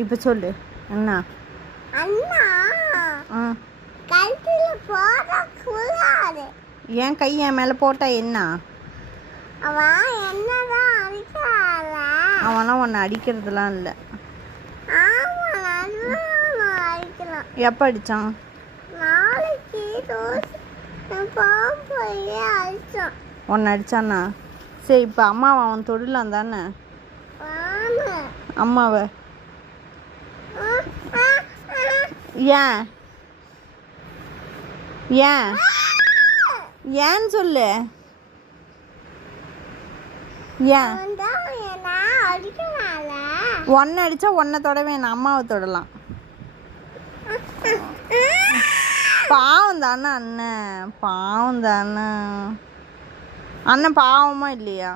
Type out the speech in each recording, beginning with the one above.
இப்போ சொல்லு அண்ணா. அண்ணா கழுத்துல போடக்கூடாது. என் கை என் மேலே போட்டா என்ன? அவன் என்னதான் அடிக்கிறாள். அவனா உன்னை அடிக்கிறதுலாம் இல்லை. அடிக்கலாம். எப்போ அடித்தான்? நாளைக்கு அடிச்சான். உன்னை அடித்தானா? சரி, இப்போ அம்மாவை அவன் தொடலாம் தானே? அம்மாவை ஏன் ஏன் ஏன்னு சொல்லு. ஏன் ஒன்றை அடித்தா ஒன்றை தொட வேணாம், அம்மாவை தொடலாம். பாவம் தானே அண்ணன், பாவம் தானே அண்ணன், பாவமா இல்லையா?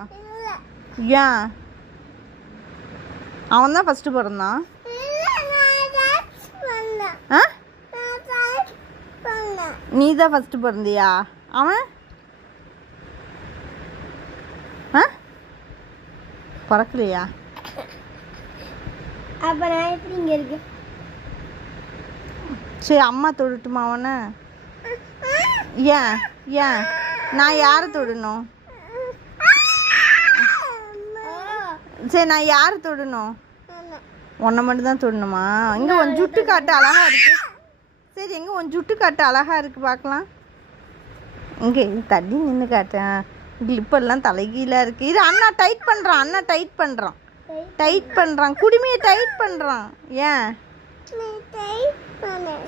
ஏன் அவன் தான் ஃபஸ்ட்டு பிறந்தான். நீ தான் ஃபஸ்ட்டு பிறந்தியா? அவன் பிறக்கலையா? அப்போ நான் எப்படி இங்கே இருக்கு? சரி, அம்மா தொடட்டுமா அவனை? ஏன் ஏன் நான் யாரை தொடணும்? சரி, நான் யாரை தொடணும்? உன்னை மட்டும் தான் தொடணுமா? இங்கே உன் ஜுட்டு காட்டு அழகா இருக்கு. சரி, எங்கே உன் ஜுட்டு காட்டு அழகா இருக்கு பார்க்கலாம். இங்கே தள்ளி நின்று காட்டேன். கிளிப்பெல்லாம் தலைகீழாக இருக்குது. இது அண்ணா டைட் பண்ணுறான், அண்ணா டைட் பண்ணுறான், டைட் பண்ணுறான், குடுமையை டைட் பண்ணுறான். ஏன்?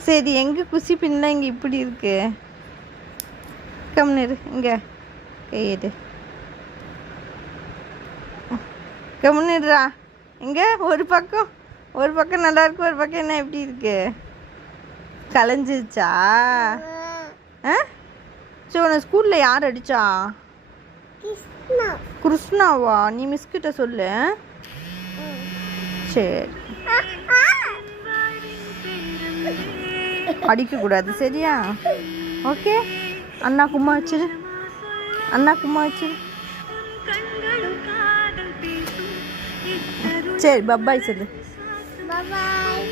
சரி, எங்கே குசி பின்ன இங்கே இப்படி இருக்கு? கம்னு இங்கே கையெடு, கம்னுடுறா. இங்கே ஒரு பக்கம் நல்லா இருக்கு, ஒரு பக்கம் என்ன எப்படி இருக்கு? கலைஞ்சிருச்சா? சரி, உன்னை ஸ்கூலில் யார் அடிச்சா? கிருஷ்ணாவா? நீ மிஸ்கிட்ட சொல்லு. சரி, அடிக்கக்கூடாது சரியா? ஓகே, அண்ணா கும்மா வச்சிரு, அண்ணா கும்மா வச்சிரு. சரி, பப்பாய் சொல்லு. பப்பாய்.